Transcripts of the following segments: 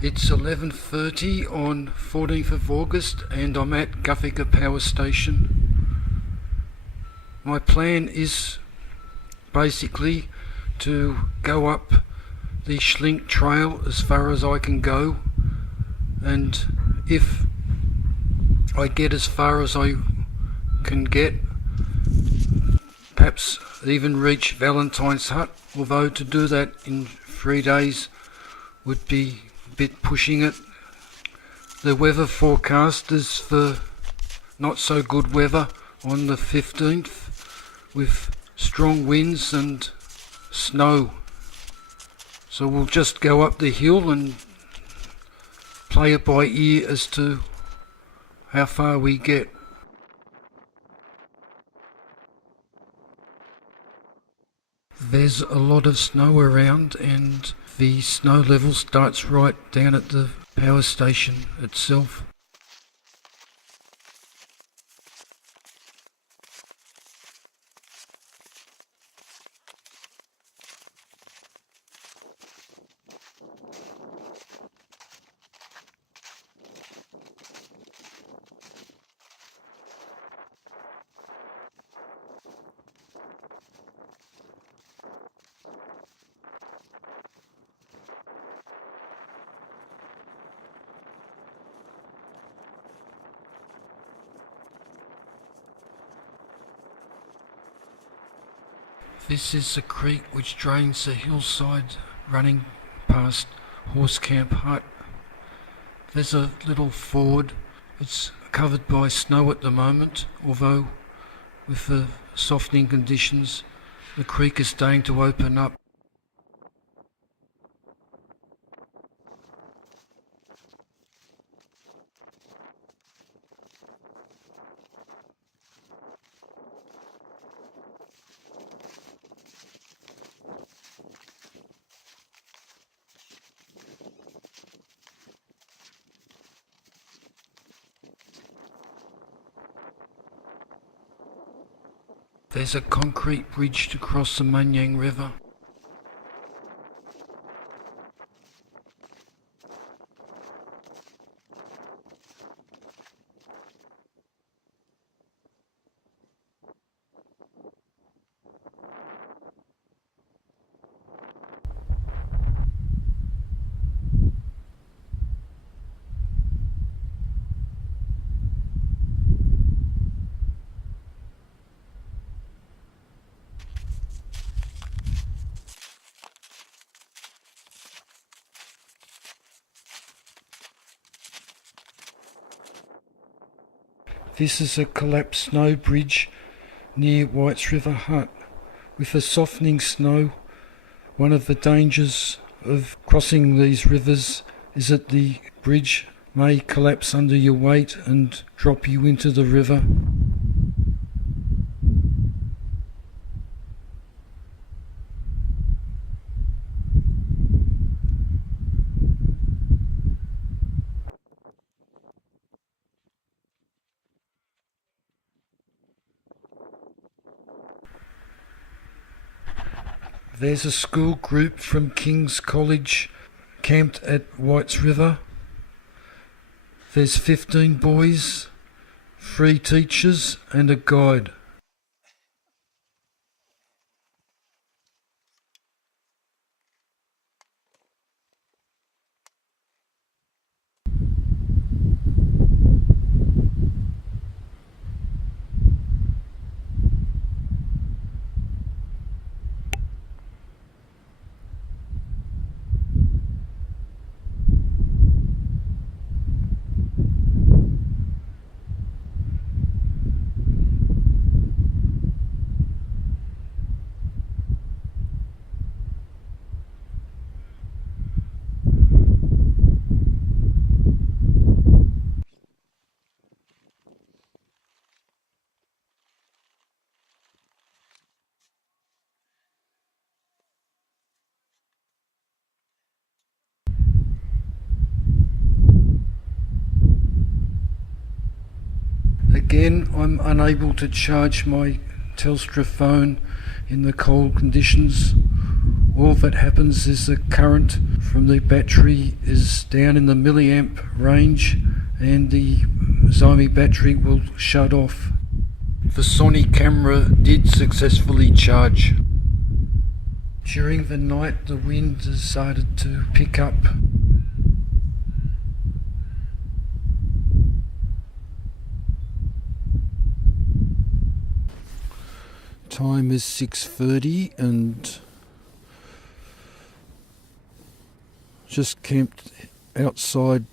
It's 11:30 on 14th of August and I'm at Guthega Power Station. My plan is basically to go up the Schlink trail as far as I can go, and if I get as far as I can get, perhaps even reach Valentine's Hut, although to do that in 3 days would be a bit pushing it. The weather forecast is for not so good weather on the 15th with strong winds and snow. So we'll just go up the hill and play it by ear as to how far we get. There's a lot of snow around and the snow level starts right down at the power station itself. This is a creek which drains the hillside running past Horse Camp Hut. There's a little ford. It's covered by snow at the moment, although with the softening conditions the creek is starting to open up. There's a concrete bridge to cross the Munyang River. This is a collapsed snow bridge near Whites River Hut. With the softening snow, one of the dangers of crossing these rivers is that the bridge may collapse under your weight and drop you into the river. There's a school group from King's College camped at Whites River. There's 15 boys, 3 teachers and a guide. Again, I'm unable to charge my Telstra phone in the cold conditions, all that happens is the current from the battery is down in the milliamp range and the Xiaomi battery will shut off. The Sony camera did successfully charge. During the night the wind has started to pick up. Time is 6:30 and just camped outside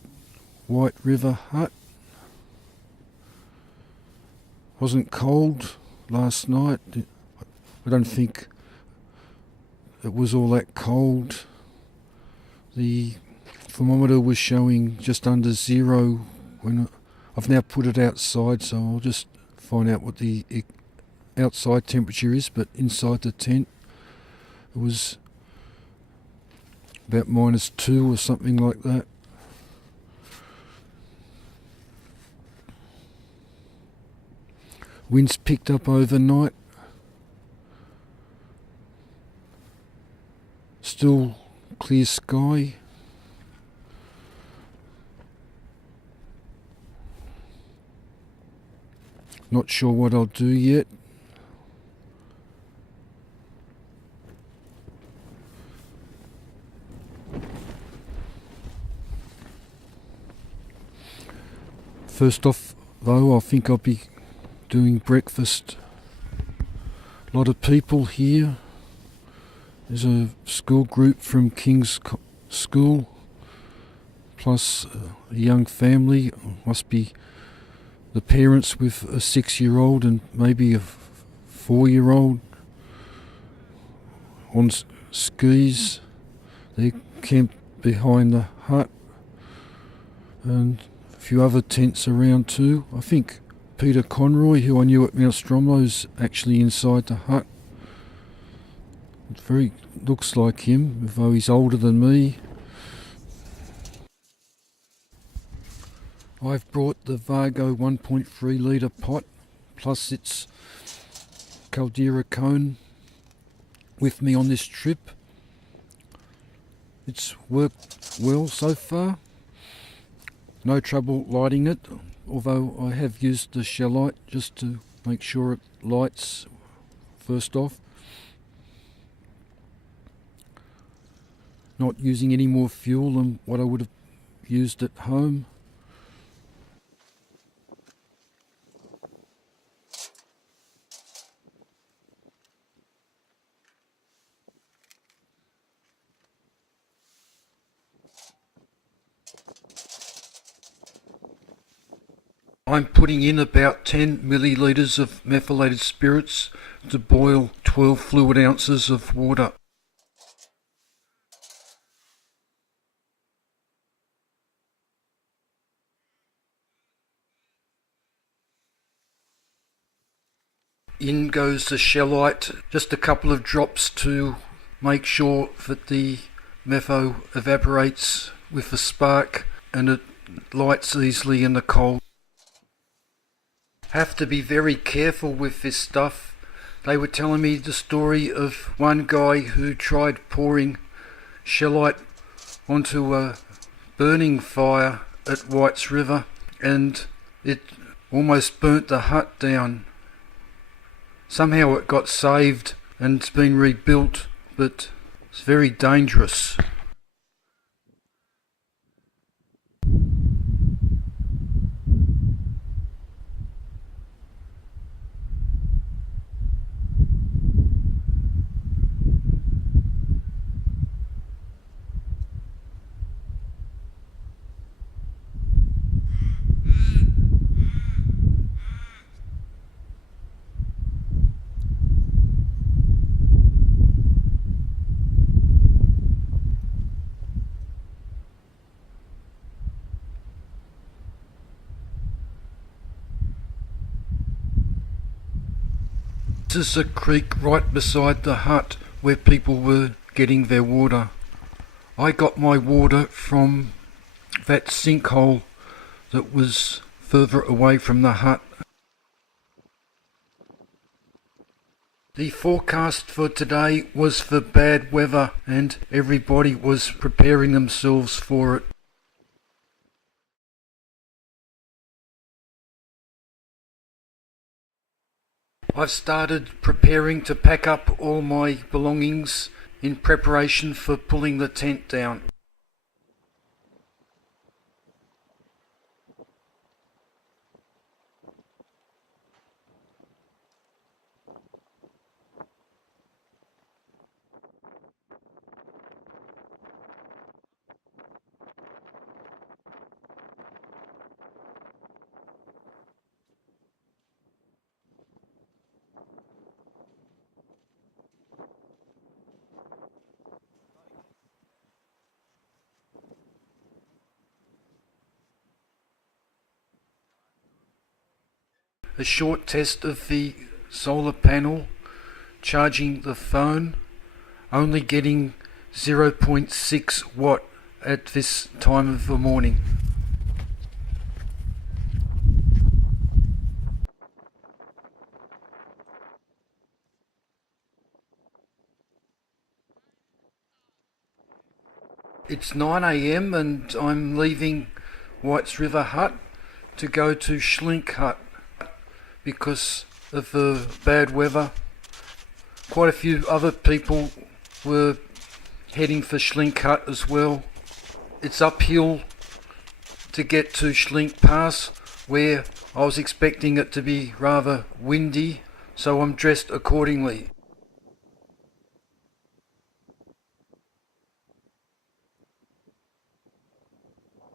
White River Hut. Wasn't cold last night. I don't think it was all that cold. The thermometer was showing just under zero when I've now put it outside, so I'll just find out what the outside temperature is, but inside the tent it was about -2 or something like that. Winds picked up overnight. Still clear sky. Not sure what I'll do yet. First off though, I think I'll be doing breakfast. A lot of people here. There's a school group from King's School, plus a young family. Must be the parents with a 6-year-old and maybe a 4-year-old on skis. They camped behind the hut, and a few other tents around too. I think Peter Conroy, who I knew at Mount Stromlo, is actually inside the hut. It very looks like him, though he's older than me. I've brought the Vargo 1.3 litre pot plus its caldera cone with me on this trip. It's worked well so far. No trouble lighting it, although I have used the shell light just to make sure it lights first off. Not using any more fuel than what I would have used at home. I'm putting in about 10 millilitres of methylated spirits to boil 12 fluid ounces of water. In goes the shellite, just a couple of drops to make sure that the metho evaporates with the spark and it lights easily in the cold. Have to be very careful with this stuff. They were telling me the story of one guy who tried pouring shellite onto a burning fire at White's River and it almost burnt the hut down. Somehow it got saved and it's been rebuilt, but it's very dangerous. This is a creek right beside the hut where people were getting their water. I got my water from that sinkhole that was further away from the hut. The forecast for today was for bad weather and everybody was preparing themselves for it. I've started preparing to pack up all my belongings in preparation for pulling the tent down. A short test of the solar panel, charging the phone, only getting 0.6 watt at this time of the morning. It's 9 AM and I'm leaving Whites River Hut to go to Slink Hut because of the bad weather. Quite a few other people were heading for Schlink Hut as well. It's uphill to get to Schlink Pass, where I was expecting it to be rather windy, so I'm dressed accordingly.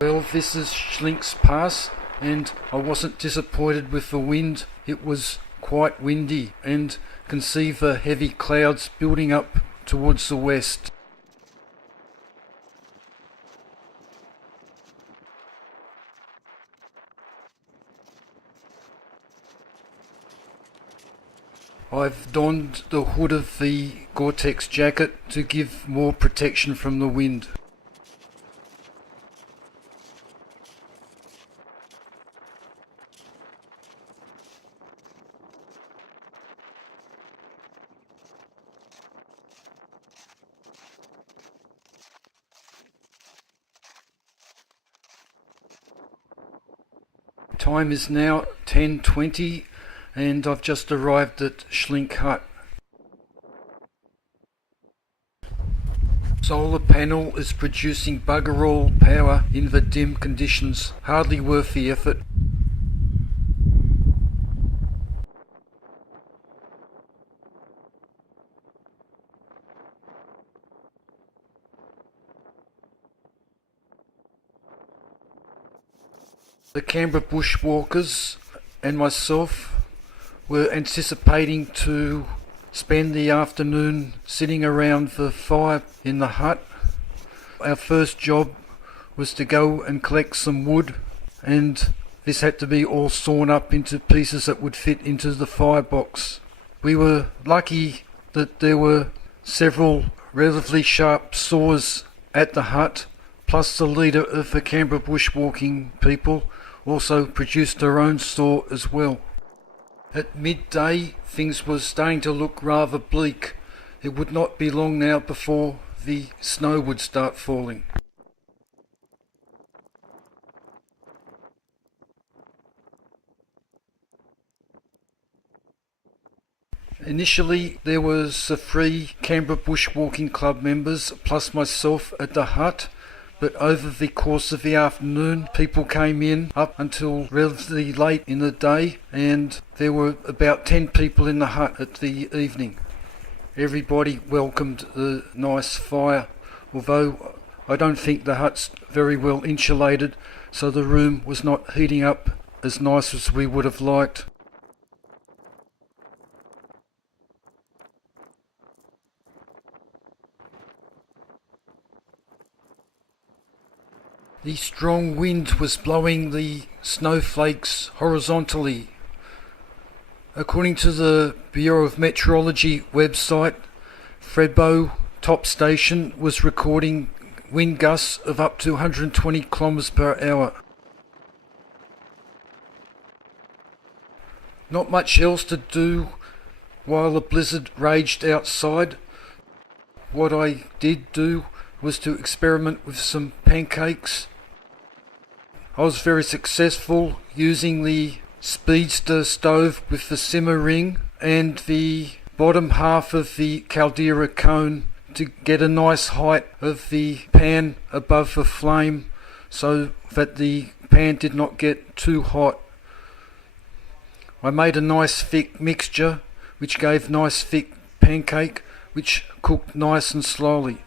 Well, this is Schlink's Pass, and I wasn't disappointed with the wind. It was quite windy, and can see the heavy clouds building up towards the west. I've donned the hood of the Gore-Tex jacket to give more protection from the wind. Time is now 10:20 and I've just arrived at Slink Hut. Solar panel is producing bugger all power in the dim conditions, hardly worth the effort. The Canberra bushwalkers and myself were anticipating to spend the afternoon sitting around the fire in the hut. Our first job was to go and collect some wood, and this had to be all sawn up into pieces that would fit into the firebox. We were lucky that there were several relatively sharp saws at the hut, plus the leader of the Canberra bushwalking people also produced her own saw as well. At midday, things were starting to look rather bleak. It would not be long now before the snow would start falling. Initially, there was the 3 Canberra Bushwalking Club members plus myself at the hut, but over the course of the afternoon, people came in up until relatively late in the day, and there were about 10 people in the hut at the evening. Everybody welcomed the nice fire, although I don't think the hut's very well insulated, so the room was not heating up as nice as we would have liked. The strong wind was blowing the snowflakes horizontally. According to the Bureau of Meteorology website, Fredbo top station was recording wind gusts of up to 120 kilometers per hour. Not much else to do while the blizzard raged outside. What I did do was to experiment with some pancakes. I was very successful using the speedster stove with the simmer ring and the bottom half of the caldera cone to get a nice height of the pan above the flame so that the pan did not get too hot. I made a nice thick mixture which gave nice thick pancake which cooked nice and slowly.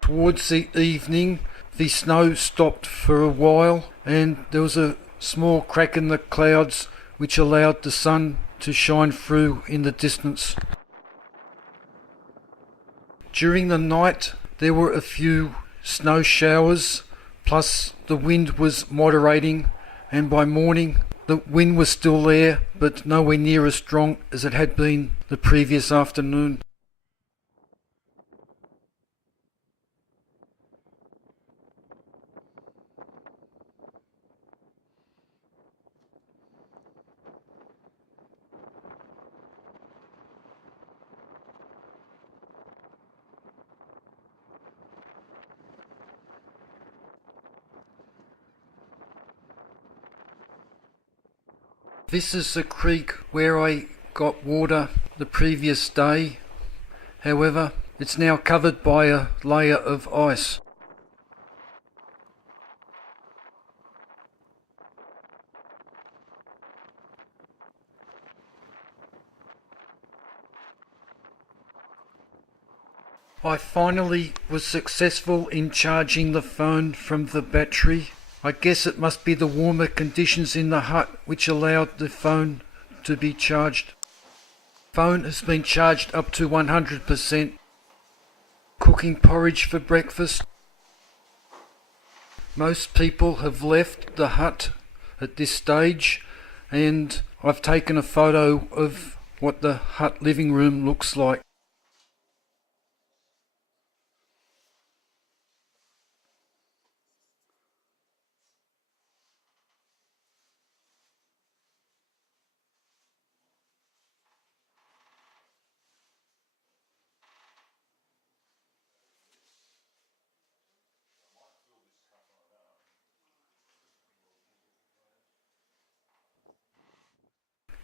Towards the evening the snow stopped for a while and there was a small crack in the clouds which allowed the sun to shine through in the distance. During the night there were a few snow showers, plus the wind was moderating, and by morning the wind was still there but nowhere near as strong as it had been the previous afternoon. This is the creek where I got water the previous day. However, it's now covered by a layer of ice. I finally was successful in charging the phone from the battery. I guess it must be the warmer conditions in the hut which allowed the phone to be charged. Phone has been charged up to 100%. Cooking porridge for breakfast. Most people have left the hut at this stage, and I've taken a photo of what the hut living room looks like.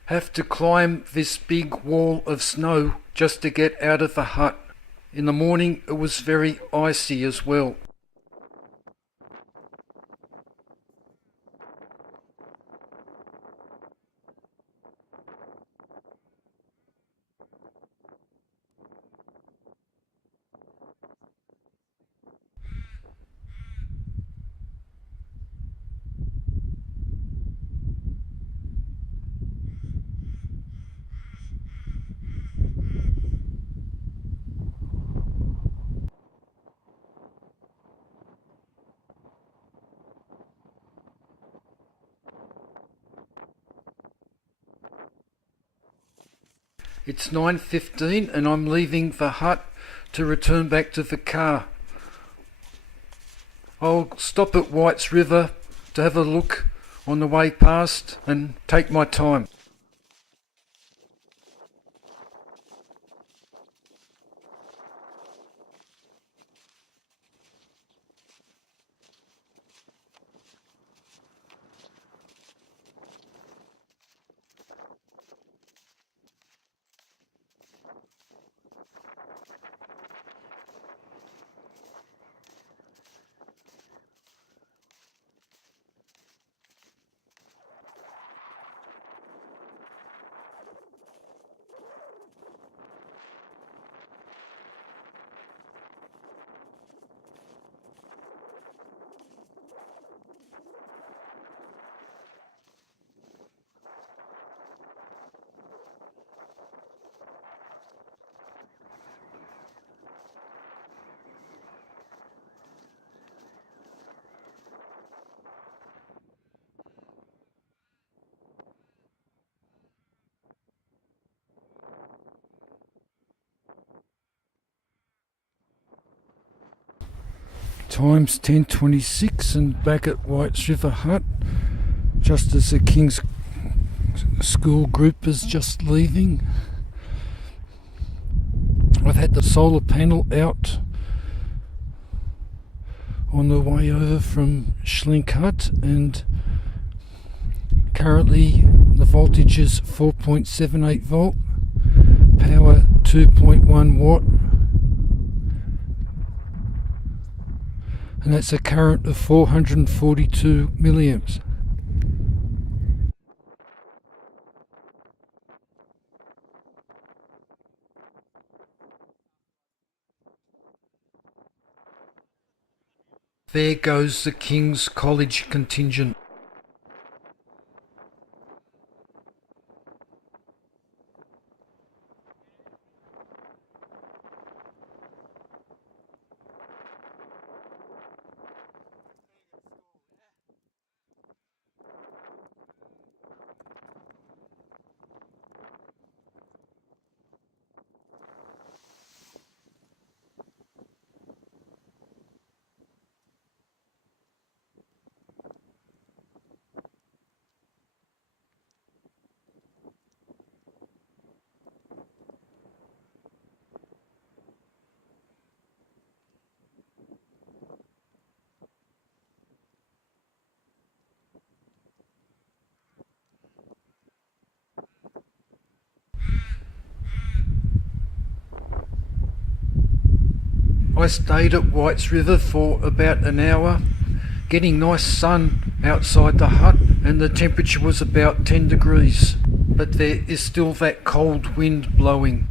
Have to climb this big wall of snow just to get out of the hut. In the morning it was very icy as well. It's 9:15 and I'm leaving the hut to return back to the car. I'll stop at White's River to have a look on the way past and take my time. Time's 10:26 and back at White's River Hut, just as the King's school groupers just leaving. I've had the solar panel out on the way over from Slink Hut, and currently the voltage is 4.78 volt, power 2.1 watt, and that's a current of 442 milliamps. There goes the King's College contingent. I stayed at White's River for about an hour, getting nice sun outside the hut, and the temperature was about 10 degrees, but there is still that cold wind blowing.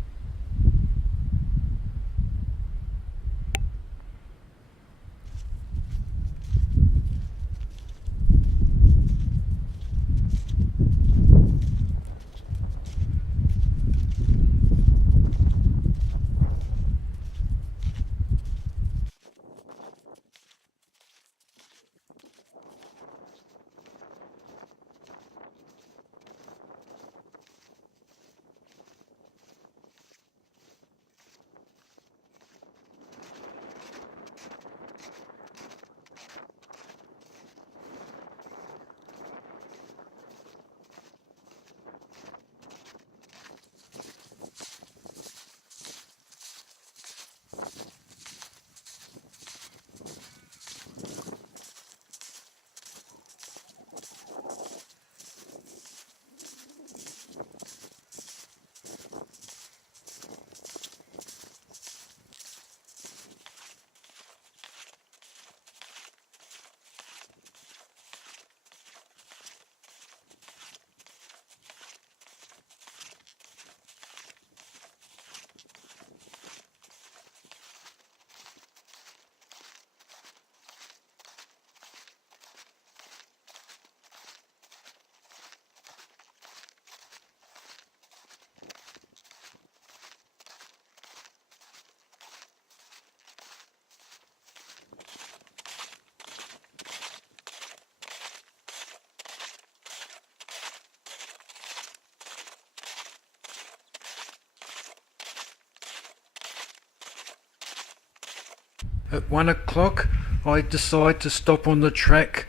At 1 o'clock I decide to stop on the track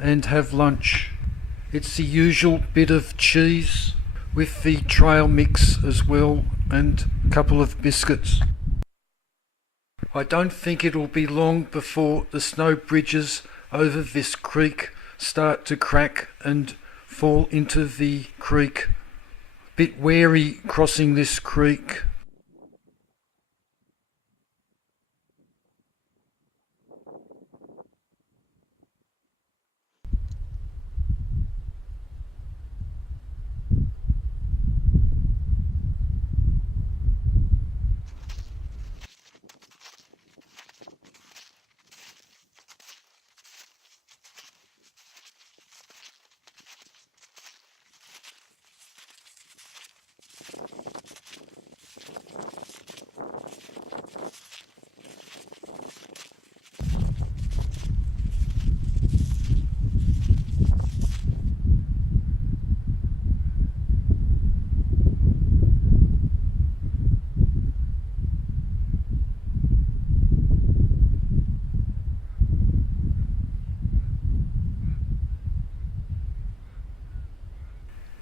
and have lunch. It's the usual bit of cheese with the trail mix as well, and a couple of biscuits. I don't think it'll be long before the snow bridges over this creek start to crack and fall into the creek. Bit wary crossing this creek.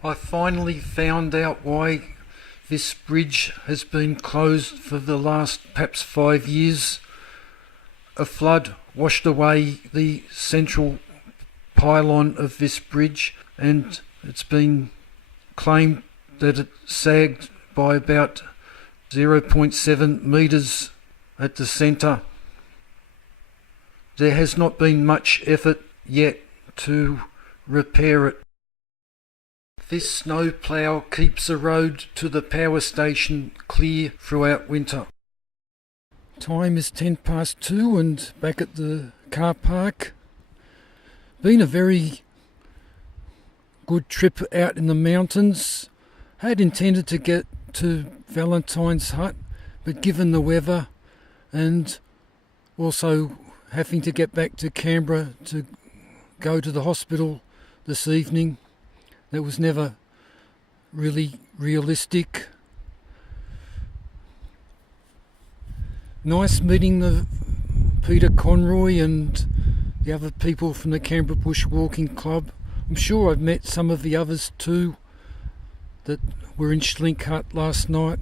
I finally found out why this bridge has been closed for the last perhaps 5 years. A flood washed away the central pylon of this bridge, and it's been claimed that it sagged by about 0.7 metres at the centre. There has not been much effort yet to repair it. This snow plough keeps the road to the power station clear throughout winter. Time is 2:10 and back at the car park. Been a very good trip out in the mountains. Had intended to get to Valentine's Hut, but given the weather and also having to get back to Canberra to go to the hospital this evening, that was never really realistic. Nice meeting the Peter Conroy and the other people from the Canberra Bush Walking Club. I'm sure I've met some of the others too that were in Slink Hut last night.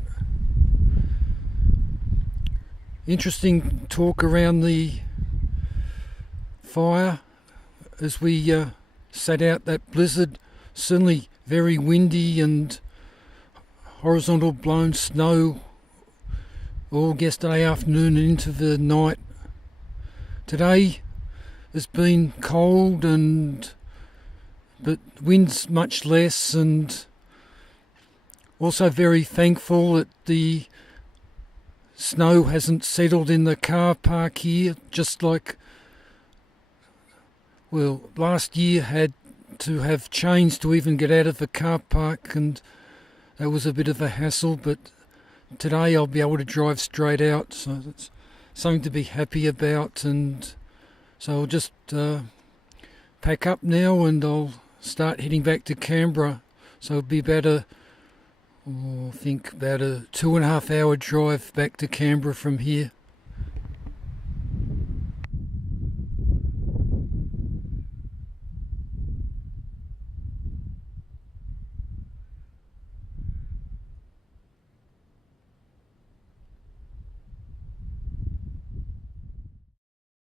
Interesting talk around the fire as we sat out that blizzard. Certainly very windy and horizontal blown snow all yesterday afternoon and into the night. Today has been cold but wind's much less, and also very thankful that the snow hasn't settled in the car park here, just like, well, last year had to have chains to even get out of the car park, and that was a bit of a hassle, but today I'll be able to drive straight out, so that's something to be happy about. And so I'll just pack up now and I'll start heading back to Canberra. So it'll be about a 2.5 hour drive back to Canberra from here.